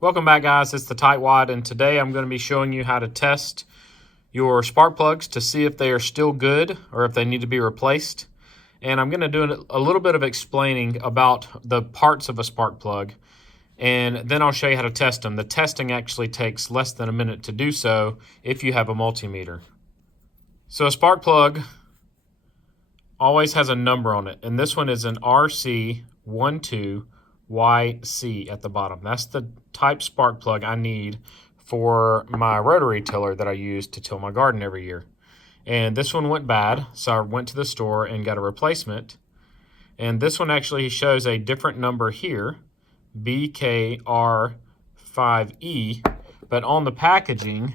Welcome back, guys. It's the TightWad, and today I'm going to be showing you how to test your spark plugs to see if they are still good or if they need to be replaced. And I'm going to do a little bit of explaining about the parts of a spark plug, and then I'll show you how to test them. The testing actually takes less than a minute to do so if you have a multimeter. So a spark plug always has a number on it, and this one is an RC12YC at the bottom. That's the type spark plug I need for my rotary tiller that I use to till my garden every year. And this one went bad, so I went to the store and got a replacement. And this one actually shows a different number here, BKR5E, but on the packaging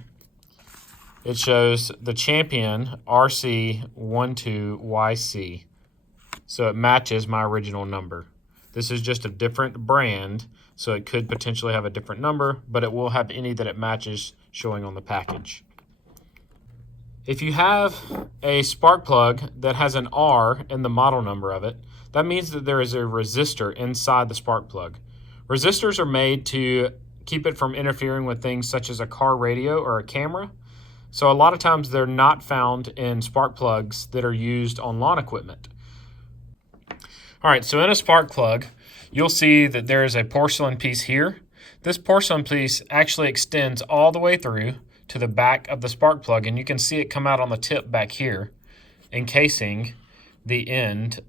it shows the Champion RC12YC. So it matches my original number. This is just a different brand, so it could potentially have a different number, but it will have any that it matches showing on the package. If you have a spark plug that has an R in the model number of it, that means that there is a resistor inside the spark plug. Resistors are made to keep it from interfering with things such as a car radio or a camera. So a lot of times they're not found in spark plugs that are used on lawn equipment. All right, so in a spark plug, you'll see that there is a porcelain piece here. This porcelain piece actually extends all the way through to the back of the spark plug, and you can see it come out on the tip back here, encasing the end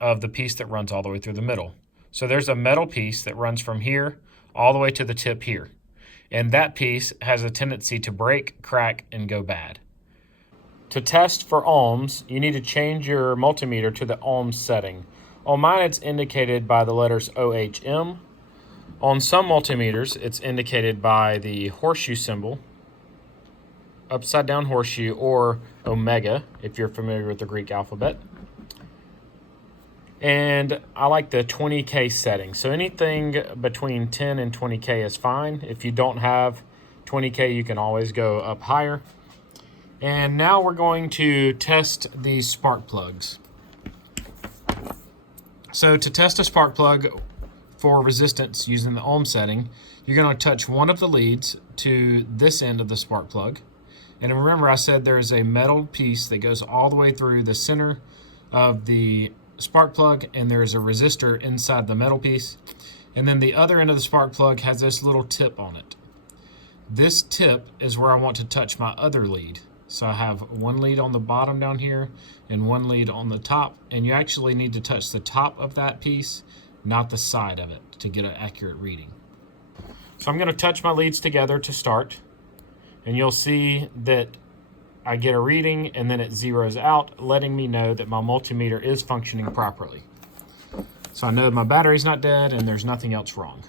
of the piece that runs all the way through the middle. So there's a metal piece that runs from here all the way to the tip here. And that piece has a tendency to break, crack, and go bad. To test for ohms, you need to change your multimeter to the ohms setting. On mine, it's indicated by the letters OHM. On some multimeters, it's indicated by the horseshoe symbol, upside down horseshoe, or omega, if you're familiar with the Greek alphabet. And I like the 20K setting. So anything between 10 and 20K is fine. If you don't have 20K, you can always go up higher. And now we're going to test these spark plugs. So to test a spark plug for resistance using the ohm setting, you're going to touch one of the leads to this end of the spark plug. And remember, I said there's a metal piece that goes all the way through the center of the spark plug, and there's a resistor inside the metal piece. And then the other end of the spark plug has this little tip on it. This tip is where I want to touch my other lead. So I have one lead on the bottom down here and one lead on the top, and you actually need to touch the top of that piece, not the side of it, to get an accurate reading. So I'm going to touch my leads together to start, and you'll see that I get a reading and then it zeroes out, letting me know that my multimeter is functioning properly. So I know my battery's not dead and there's nothing else wrong.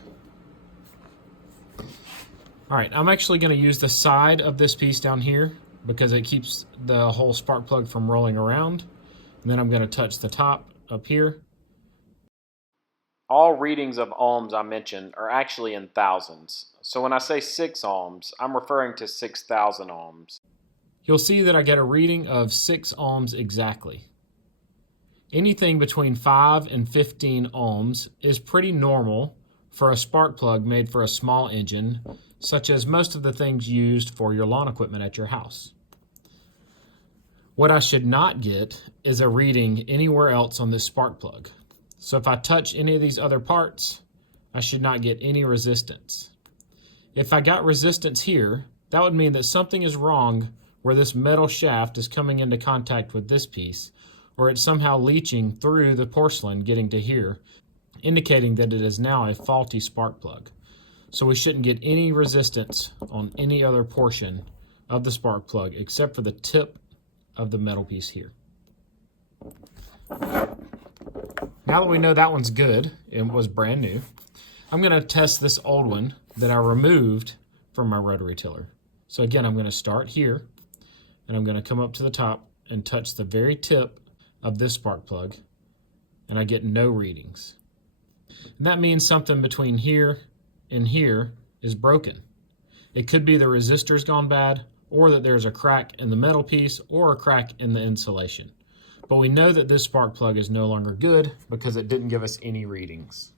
All right, I'm actually going to use the side of this piece down here because it keeps the whole spark plug from rolling around. And then I'm going to touch the top up here. All readings of ohms I mentioned are actually in thousands. So when I say 6 ohms, I'm referring to 6,000 ohms. You'll see that I get a reading of 6 ohms exactly. Anything between 5 and 15 ohms is pretty normal for a spark plug made for a small engine, such as most of the things used for your lawn equipment at your house. What I should not get is a reading anywhere else on this spark plug. So if I touch any of these other parts, I should not get any resistance. If I got resistance here, that would mean that something is wrong where this metal shaft is coming into contact with this piece, or it's somehow leaching through the porcelain getting to here, indicating that it is now a faulty spark plug. So we shouldn't get any resistance on any other portion of the spark plug except for the tip of the metal piece here. Now that we know that one's good and was brand new, I'm going to test this old one that I removed from my rotary tiller. So again, I'm going to start here, and I'm going to come up to the top and touch the very tip of this spark plug, and I get no readings. And that means something between here and here is broken. It could be the resistor's gone bad, or that there's a crack in the metal piece or a crack in the insulation. But we know that this spark plug is no longer good because it didn't give us any readings.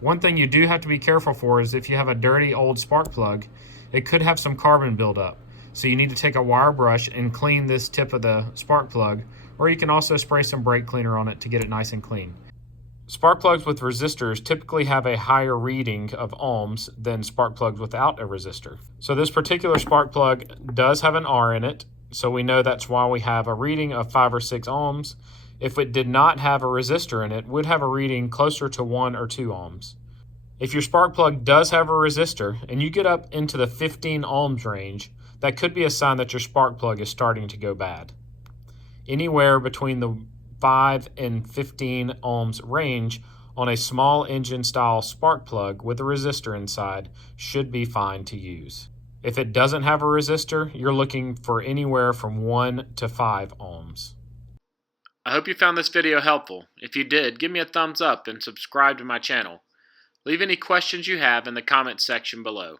One thing you do have to be careful for is if you have a dirty old spark plug, it could have some carbon buildup. So you need to take a wire brush and clean this tip of the spark plug, or you can also spray some brake cleaner on it to get it nice and clean. Spark plugs with resistors typically have a higher reading of ohms than spark plugs without a resistor. So this particular spark plug does have an R in it, so we know that's why we have a reading of 5 or 6 ohms. If it did not have a resistor in it, we'd have a reading closer to 1 or 2 ohms. If your spark plug does have a resistor and you get up into the 15 ohms range, that could be a sign that your spark plug is starting to go bad. Anywhere between the 5 and 15 ohms range on a small engine style spark plug with a resistor inside should be fine to use. If it doesn't have a resistor, you're looking for anywhere from 1 to 5 ohms. I hope you found this video helpful. If you did, give me a thumbs up and subscribe to my channel. Leave any questions you have in the comments section below.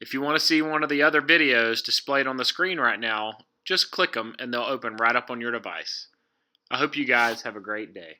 If you want to see one of the other videos displayed on the screen right now, just click them and they'll open right up on your device. I hope you guys have a great day.